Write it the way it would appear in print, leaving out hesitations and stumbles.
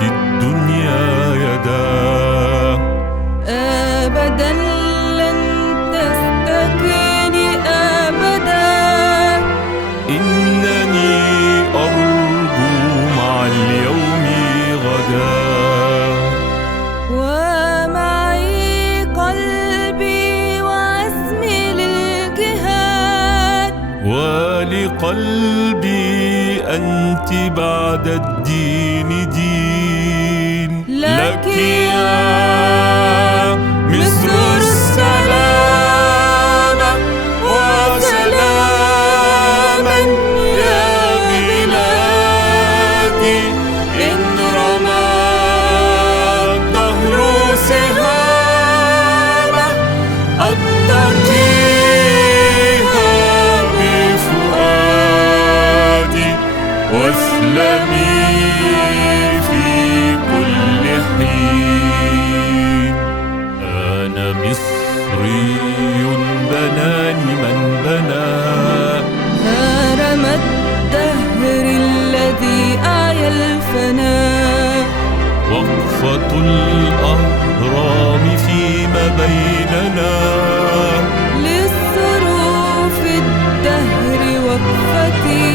الدنيا يداه. أبدا لن تستكيني أبدا، إنني أرجو مع اليوم غدا. ومعي قلبي وعزمي للجهاد، ولقلبي أنت بعد الدين دين. لك يا مصر السلامة وسلاما يا بلادي، إن رمى الدهر سهامه أتقيها بفؤادي، واسلمي في كل حين. أنا مصري بناني من بنى، هرم الدهر الذي أعيا الفناء، وقفة الأهرام فيما بيننا، للظروف الدهر وقفتي